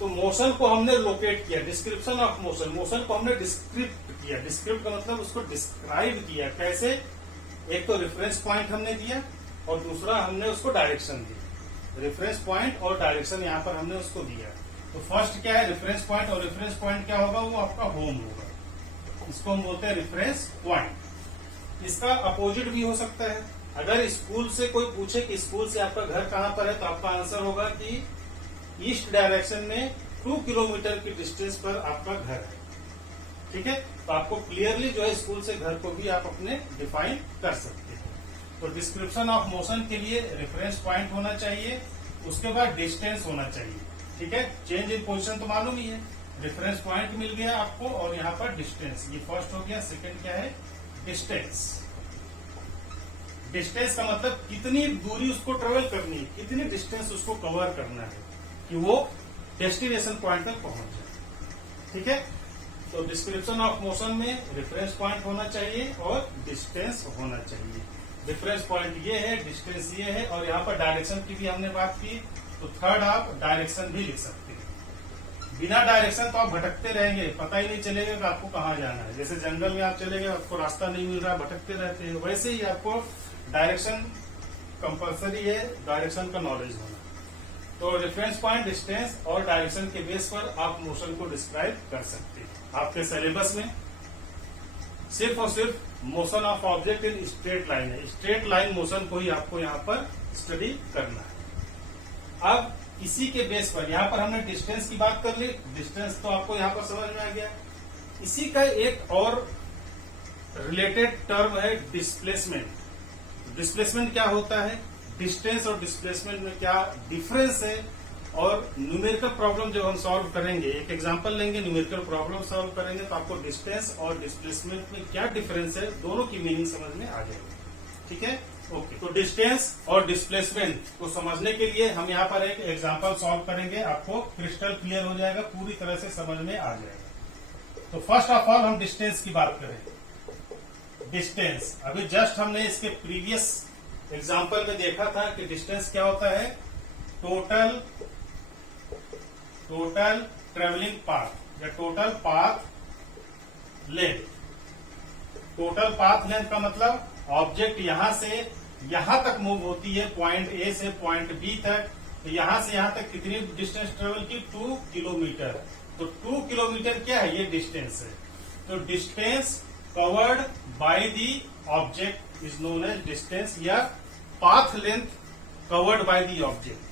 तो मोशन को हमने लोकेट किया, डिस्क्रिप्शन ऑफ मोशन, मोशन को हमने डिस्क्रिप्ट किया। डिस्क्रिप्ट का मतलब उसको डिस्क्राइब किया, कैसे, एक तो रेफरेंस पॉइंट हमने दिया और दूसरा हमने उसको डायरेक्शन दिया। रेफरेंस पॉइंट और डायरेक्शन यहाँ पर हमने उसको दिया। तो फर्स्ट क्या है, रेफरेंस पॉइंट, और रेफरेंस पॉइंट क्या होगा, वो आपका होम होगा, इसको हम बोलते हैं रेफरेंस पॉइंट। इसका अपोजिट भी हो सकता है। अगर स्कूल से कोई पूछे कि स्कूल से आपका घर कहाँ पर है, तो आपका आंसर होगा कि ईस्ट डायरेक्शन में 2 किलोमीटर की डिस्टेंस पर आपका घर है, ठीक है। तो आपको क्लियरली जो है स्कूल से घर को भी आप अपने डिफाइन कर सकते हैं। तो डिस्क्रिप्शन ऑफ मोशन के लिए रेफरेंस पॉइंट होना चाहिए, उसके बाद डिस्टेंस होना चाहिए, ठीक है। चेंज इन पोजीशन तो मालूम ही है, रेफरेंस पॉइंट मिल गया आपको, और यहाँ पर डिस्टेंस, ये फर्स्ट हो गया। सेकंड क्या है, डिस्टेंस। डिस्टेंस का मतलब कितनी दूरी उसको ट्रेवल करनी है, कितनी डिस्टेंस उसको कवर करना है कि वो डेस्टिनेशन पॉइंट तक पहुंच जाए, ठीक है। तो डिस्क्रिप्शन ऑफ मोशन में रेफरेंस पॉइंट होना चाहिए और डिस्टेंस होना चाहिए। रेफरेंस पॉइंट ये है, डिस्टेंस ये है, और यहाँ पर डायरेक्शन की भी हमने बात की, तो थर्ड आप डायरेक्शन भी लिख सकते हैं। बिना डायरेक्शन तो आप भटकते रहेंगे, पता ही नहीं चलेगा कि आपको कहाँ जाना है। जैसे जंगल में आप चले गए, आपको रास्ता नहीं मिल रहा, भटकते रहते हैं, वैसे ही आपको डायरेक्शन कंपलसरी है, डायरेक्शन का नॉलेज होना। तो रेफरेंस पॉइंट, डिस्टेंस और डायरेक्शन के बेस पर आप मोशन को डिस्क्राइब कर सकते हैं। आपके सिलेबस में सिर्फ और सिर्फ motion of object in straight line है, स्ट्रेट लाइन मोशन को ही आपको यहाँ पर स्टडी करना है। अब इसी के बेस पर यहाँ पर हमने डिस्टेंस की बात कर ली, डिस्टेंस तो आपको यहाँ पर समझ में आ गया। इसी का एक और रिलेटेड टर्म है डिस्प्लेसमेंट। डिस्प्लेसमेंट क्या होता है, डिस्टेंस और डिस्प्लेसमेंट में क्या डिफरेंस है, और न्यूमेरिकल प्रॉब्लम जब हम सॉल्व करेंगे, एक एग्जांपल लेंगे, न्यूमेरिकल प्रॉब्लम सॉल्व करेंगे, तो आपको डिस्टेंस और डिस्प्लेसमेंट में क्या डिफरेंस है, दोनों की मीनिंग समझ में आ जाएगी। ठीक है, ओके। तो डिस्टेंस और डिस्प्लेसमेंट को समझने के लिए हम यहाँ पर एक एग्जांपल सॉल्व करेंगे, आपको क्रिस्टल क्लियर हो जाएगा, पूरी तरह से समझ में आ जाएगा। तो फर्स्ट ऑफ ऑल हम डिस्टेंस की बात करें। डिस्टेंस अभी जस्ट हमने इसके प्रीवियस एग्जाम्पल में देखा था कि डिस्टेंस क्या होता है, टोटल ट्रेवलिंग पाथ या total path length. Total path length का मतलब ऑब्जेक्ट यहां से यहां तक मूव होती है, पॉइंट ए से पॉइंट बी तक, तो यहां से यहां तक कितनी डिस्टेंस ट्रेवल की, 2 किलोमीटर। तो 2 किलोमीटर क्या है, ये डिस्टेंस है। तो distance covered by the object is known as distance, या path length covered by the object.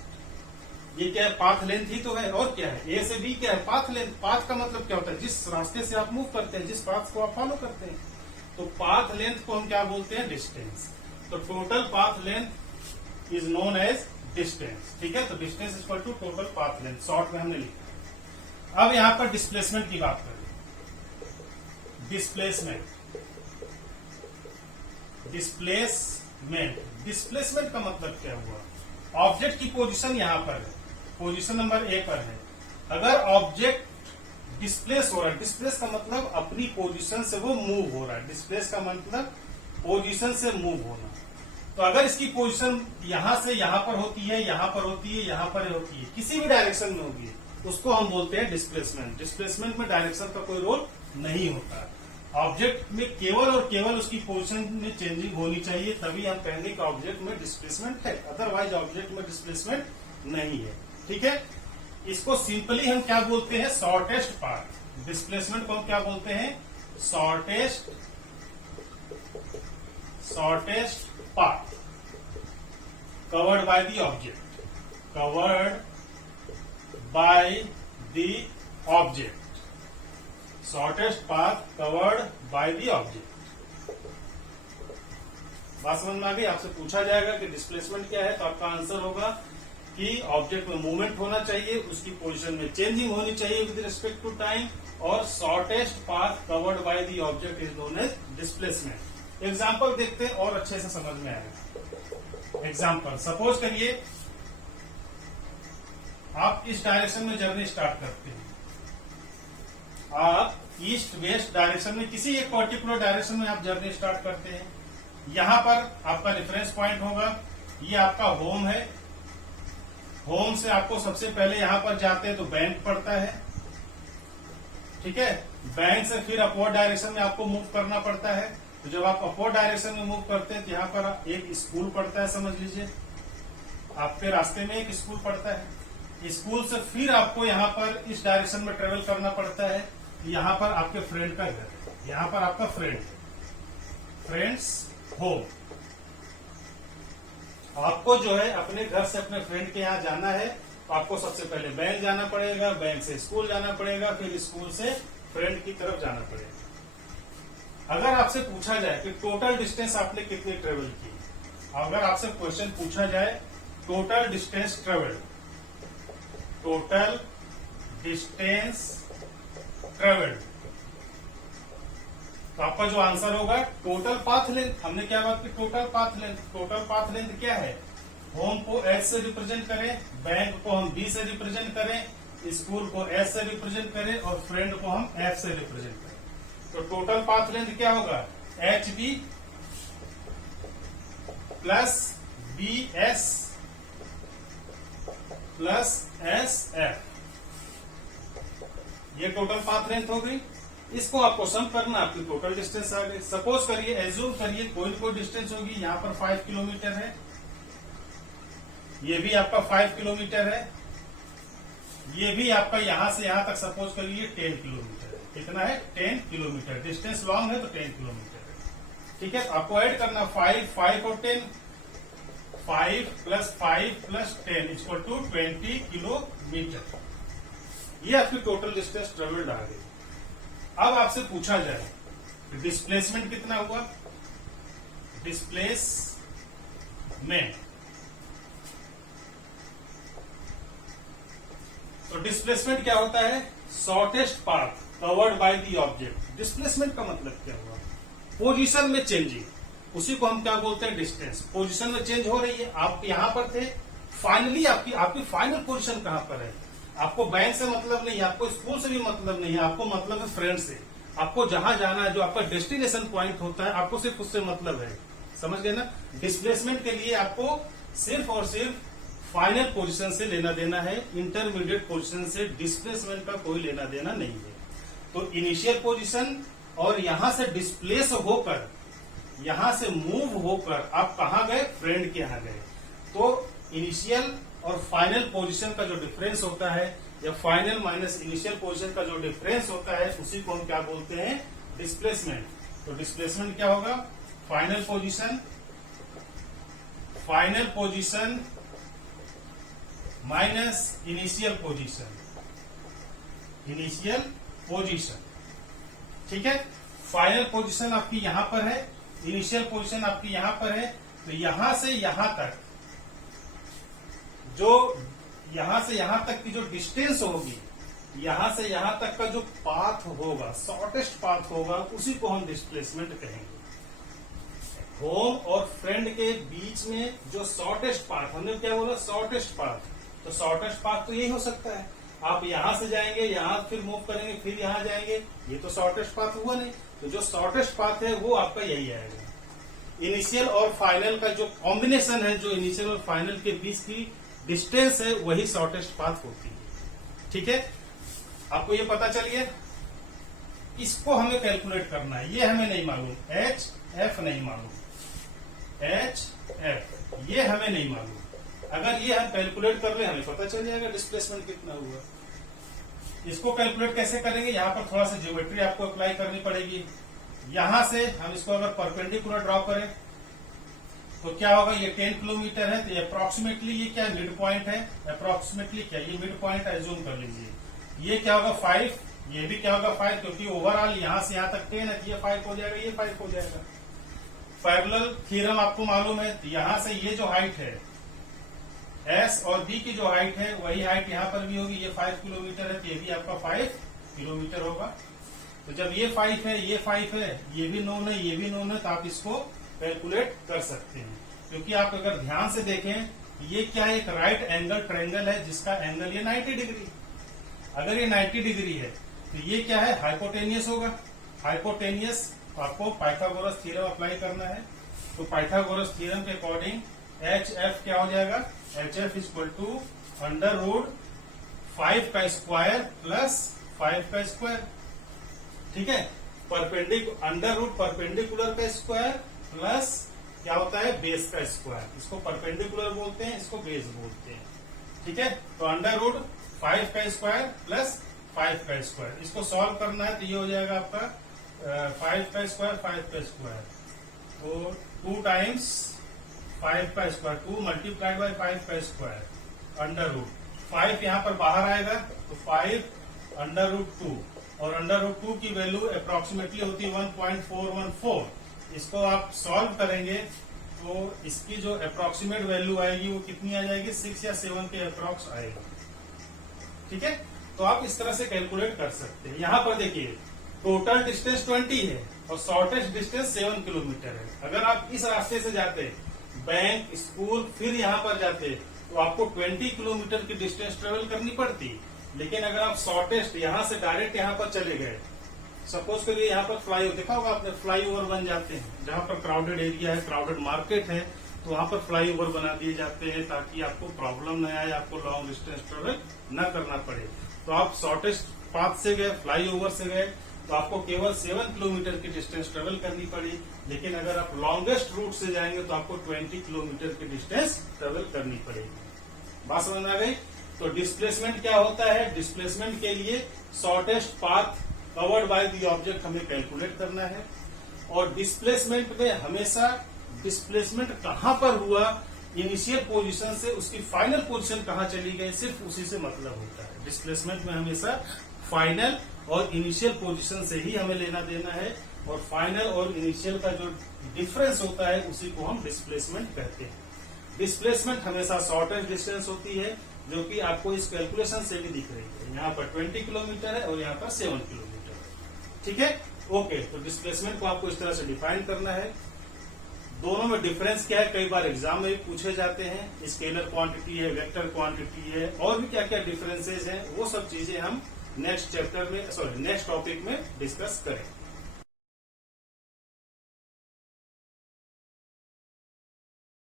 ये क्या है, पाथ लेंथ ही तो है, और क्या है, ए से बी क्या है, पाथ लेंथ। पाथ का मतलब क्या होता है, जिस रास्ते से आप मूव करते हैं, जिस पाथ को आप फॉलो करते हैं, तो पाथ लेंथ को हम क्या बोलते हैं, डिस्टेंस। तो total path length is known as distance. ठीक है, तो distance is equal to total path length, short में हमने लिखा। अब यहां पर डिस्प्लेसमेंट की बात करें। डिस्प्लेसमेंट का मतलब क्या हुआ, ऑब्जेक्ट की पोजीशन यहां पर है, पोजीशन नंबर ए पर है। अगर ऑब्जेक्ट डिस्प्लेस हो रहा है, डिस्प्लेस का मतलब अपनी पोजीशन से वो मूव हो रहा है, डिस्प्लेस का मतलब पोजीशन से मूव होना। तो अगर इसकी पोजीशन यहां से यहां पर होती है, यहां पर होती है, यहां पर होती है, किसी भी डायरेक्शन में होगी, उसको हम बोलते हैं डिस्प्लेसमेंट। डिस्प्लेसमेंट में डायरेक्शन का कोई रोल नहीं होता। ऑब्जेक्ट में केवल और केवल उसकी पोजीशन में चेंजिंग होनी चाहिए, तभी हम कहेंगे कि ऑब्जेक्ट में डिस्प्लेसमेंट है, अदरवाइज ऑब्जेक्ट में डिस्प्लेसमेंट नहीं है। ठीक है, इसको सिंपली हम क्या बोलते हैं, शॉर्टेस्ट पाथ। डिस्प्लेसमेंट को हम क्या बोलते हैं, shortest path covered by the object, covered by the object, shortest path covered by the object. बात समझ में आ गई। आपसे पूछा जाएगा कि डिस्प्लेसमेंट क्या है, तो आपका आंसर होगा कि ऑब्जेक्ट में मूवमेंट होना चाहिए, उसकी पोजीशन में चेंजिंग होनी चाहिए विद रिस्पेक्ट टू टाइम, और shortest path covered by the object is known as displacement. Example देखते हैं और अच्छे से समझ में आएगा। एग्जाम्पल, सपोज करिए आप इस डायरेक्शन में जर्नी स्टार्ट करते हैं, आप ईस्ट वेस्ट डायरेक्शन में किसी एक पर्टिकुलर डायरेक्शन में आप जर्नी स्टार्ट करते हैं। यहां पर आपका रेफरेंस पॉइंट होगा, ये आपका होम है। होम से आपको सबसे पहले यहां पर जाते हैं तो बैंक पड़ता है, ठीक है। बैंक से फिर अपवर्ड डायरेक्शन में आपको मूव करना पड़ता है। तो जब आप अपवर्ड डायरेक्शन में मूव करते हैं तो यहाँ पर एक स्कूल पड़ता है, समझ लीजिए आपके रास्ते में एक स्कूल पड़ता है। स्कूल से फिर आपको यहाँ पर इस डायरेक्शन में ट्रेवल करना पड़ता है, यहाँ पर आपके फ्रेंड का घर है, यहाँ पर आपका फ्रेंड है, फ्रेंड्स होम। आपको जो है अपने घर से अपने फ्रेंड के यहाँ जाना है, तो आपको सबसे पहले बैंक जाना पड़ेगा, बैंक से स्कूल जाना पड़ेगा, फिर स्कूल से फ्रेंड की तरफ जाना पड़ेगा। अगर आपसे पूछा जाए कि टोटल डिस्टेंस आपने कितनी ट्रेवल की, अगर आपसे क्वेश्चन पूछा जाए total distance travelled, total distance travelled, तो आपका जो आंसर होगा टोटल पाथ लेंथ। हमने क्या बात की, total path length. Total path length क्या है, होम को एच से रिप्रेजेंट करें, बैंक को हम बी से रिप्रेजेंट करें, स्कूल को एस से रिप्रेजेंट करें और फ्रेंड को हम एफ से रिप्रेजेंट करें। तो टोटल पाथ लेंथ क्या होगा, H B plus B S plus S F. ये टोटल पाथ लेंथ हो गई। इसको आपको सम करना, आपकी टोटल डिस्टेंस आ गई। सपोज करिए, एज्यूम करिए कोई न कोई डिस्टेंस होगी, यहाँ पर 5 किलोमीटर है, ये भी आपका 5 किलोमीटर है, ये भी आपका यहां से यहां तक सपोज करिए 10 किलोमीटर है। कितना है? 10 किलोमीटर। डिस्टेंस लॉन्ग है तो 10 किलोमीटर है। ठीक है, तो आपको ऐड करना 5 और 10, 5 + 5 + 10 = 20 किलोमीटर। ये आपकी टोटल डिस्टेंस ट्रेवल्ड आ गई। अब आपसे पूछा जाए डिस्प्लेसमेंट कितना हुआ? डिस्प्लेसमेंट, तो डिस्प्लेसमेंट क्या होता है? Shortest path covered by the object. Displacement का मतलब क्या हुआ? पोजीशन में चेंजिंग, उसी को हम क्या बोलते हैं? डिस्टेंस। पोजीशन में चेंज हो रही है, आप यहां पर थे, फाइनली आपकी फाइनल पोजीशन कहां पर है? आपको बैंक से मतलब नहीं है, आपको स्कूल से भी मतलब नहीं है, आपको मतलब है फ्रेंड से। आपको जहां जाना है, जो आपका डेस्टिनेशन पॉइंट होता है, आपको सिर्फ उससे मतलब है। समझ गए ना? डिस्प्लेसमेंट के लिए आपको सिर्फ और सिर्फ फाइनल पोजीशन से लेना देना है, इंटरमीडिएट पोजीशन से डिस्प्लेसमेंट का कोई लेना देना नहीं है। तो इनिशियल पोजीशन और यहां से डिस्प्लेस होकर, यहां से मूव होकर आप कहां गए? फ्रेंड के यहां गए। तो इनिशियल और फाइनल पोजीशन का जो डिफरेंस होता है, या फाइनल माइनस इनिशियल पोजीशन का जो डिफरेंस होता है, उसी को हम क्या बोलते हैं? डिस्प्लेसमेंट। तो डिस्प्लेसमेंट क्या होगा? Final position minus initial position. ठीक है, फाइनल पोजीशन आपकी यहां पर है, इनिशियल पोजीशन आपकी यहां पर है। तो यहां से यहां तक की जो डिस्टेंस होगी, यहां से यहां तक का जो पाथ होगा, शॉर्टेस्ट पाथ होगा, उसी को हम डिस्प्लेसमेंट कहेंगे। होम और फ्रेंड के बीच में जो शॉर्टेस्ट पाथ, हमने क्या बोला? Shortest path. तो शॉर्टेस्ट पाथ तो यही हो सकता है, आप यहां से जाएंगे, यहां फिर मूव करेंगे, फिर यहां जाएंगे, ये तो शॉर्टेस्ट पाथ हुआ नहीं। तो जो शॉर्टेस्ट पाथ है वो आपका यही आएगा। इनिशियल और फाइनल का जो कॉम्बिनेशन है, जो इनिशियल और फाइनल के बीच की डिस्टेंस है, वही शॉर्टेस्ट पाथ होती है। ठीक है, आपको ये पता चल गया। इसको हमें कैलकुलेट करना है, ये हमें नहीं मालूम, HF नहीं मालूम, HF ये हमें नहीं मालूम। अगर ये हम कैलकुलेट कर ले, हमें पता चल जाएगा डिस्प्लेसमेंट कितना हुआ। इसको कैलकुलेट कैसे करेंगे? यहाँ पर थोड़ा सा ज्योमेट्री आपको अप्लाई करनी पड़ेगी। यहां से हम इसको अगर परपेंडिकुलर ड्रॉ करें तो क्या होगा? ये 10 किलोमीटर है, तो ये अप्रोक्सीमेटली ये क्या मिड पॉइंट है? अप्रोक्सीमेटली क्या ये मिड पॉइंट एज्यूम कर लीजिए। ये क्या होगा? 5, ये भी क्या होगा? 5, क्योंकि ओवरऑल यहां से यहां तक 10 है, तो ये 5 हो जाएगा, ये 5 हो जाएगा। पैरेलल थ्योरम आपको मालूम है, तो यहां से ये जो हाइट है, S और B की जो हाइट है, वही हाइट यहां पर भी होगी। ये 5 किलोमीटर है, तो ये भी आपका 5 किलोमीटर होगा। तो जब ये 5 है, ये 5 है, ये भी नोन है, ये भी नोन है, तो आप इसको कैलकुलेट कर सकते हैं। क्योंकि आप अगर ध्यान से देखें, ये क्या है? एक राइट एंगल ट्रायंगल है, जिसका एंगल ये 90 डिग्री। अगर ये 90 डिग्री है, तो ये क्या है? हाइपोटेनियस होगा। हाइपोटेनियस, तो आपको पाइथागोरस थ्योरम अप्लाई करना है। तो पाइथागोरस थ्योरम के अकॉर्डिंग HF क्या हो जाएगा? HF = √5 का स्क्वायर प्लस 5 का स्क्वायर। ठीक है, परपेंडिकुलर का स्क्वायर प्लस क्या होता है? बेस का स्क्वायर। इसको परपेंडिकुलर बोलते हैं, इसको बेस बोलते हैं। ठीक है, तो √5 का स्क्वायर प्लस 5 का स्क्वायर, इसको सॉल्व करना है, तो ये हो जाएगा आपका 5 का स्क्वायर, 5 का स्क्वायर, तो 2 टाइम्स 5 का स्क्वायर, 2 मल्टीप्लाइड बाई 5 का स्क्वायर, √5 यहाँ पर बाहर आएगा, तो 5 √2, और √2 की वैल्यू अप्रोक्सीमेटली होती है 1.414। इसको आप सॉल्व करेंगे तो इसकी जो अप्रोक्सीमेट वैल्यू आएगी वो कितनी आ जाएगी? 6 या 7 के अप्रोक्स आएगी। ठीक है, तो आप इस तरह से कैलकुलेट कर सकते हैं। यहाँ पर देखिए, टोटल डिस्टेंस 20 है और शॉर्टेस्ट डिस्टेंस 7 किलोमीटर है। अगर आप इस रास्ते से जाते, बैंक, स्कूल, फिर यहाँ पर जाते, तो आपको 20 किलोमीटर की डिस्टेंस ट्रेवल करनी पड़ती। लेकिन अगर आप शॉर्टेस्ट यहाँ से डायरेक्ट यहाँ पर चले गए, सपोज करिए यहाँ पर फ्लाई, देखा होगा आपने, फ्लाई ओवर बन जाते हैं, जहाँ पर क्राउडेड एरिया है, क्राउडेड मार्केट है, तो वहां पर फ्लाई ओवर बना दिए जाते हैं ताकि आपको प्रॉब्लम न आए, आपको लॉन्ग डिस्टेंस ट्रेवल न करना पड़े। तो आप शॉर्टेस्ट पाथ से गए, फ्लाईओवर से गए, तो आपको केवल 7 किलोमीटर की डिस्टेंस ट्रेवल करनी पड़ी। लेकिन अगर आप लॉन्गेस्ट रूट से जाएंगे तो आपको 20 किलोमीटर की डिस्टेंस ट्रेवल करनी पड़ेगी। बात समझ आ गई? तो डिस्प्लेसमेंट क्या होता है? डिस्प्लेसमेंट के लिए shortest path covered by the object हमें कैलकुलेट करना है। और डिस्प्लेसमेंट में हमेशा डिस्प्लेसमेंट कहां पर हुआ, इनिशियल पोजीशन से उसकी फाइनल पोजीशन कहां चली गई, सिर्फ उसी से मतलब होता है। डिस्प्लेसमेंट में हमेशा फाइनल और इनिशियल पोजीशन से ही हमें लेना देना है, और फाइनल और इनिशियल का जो डिफरेंस होता है उसी को हम डिस्प्लेसमेंट कहते हैं। डिस्प्लेसमेंट हमेशा शॉर्टेस्ट डिस्टेंस होती है, जो कि आपको इस कैलकुलेशन से भी दिख रही है। यहाँ पर 20 किलोमीटर है और यहाँ पर 7 किलोमीटर है। ठीक है, ओके। तो डिस्प्लेसमेंट को आपको इस तरह से डिफाइन करना है। दोनों में डिफरेंस क्या है, कई बार एग्जाम में भी पूछे जाते हैं। स्केलर क्वांटिटी है, वेक्टर क्वांटिटी है, और भी क्या क्या डिफरेंसेस हैं, वो सब चीजें हम नेक्स्ट चैप्टर में, नेक्स्ट टॉपिक में डिस्कस करें।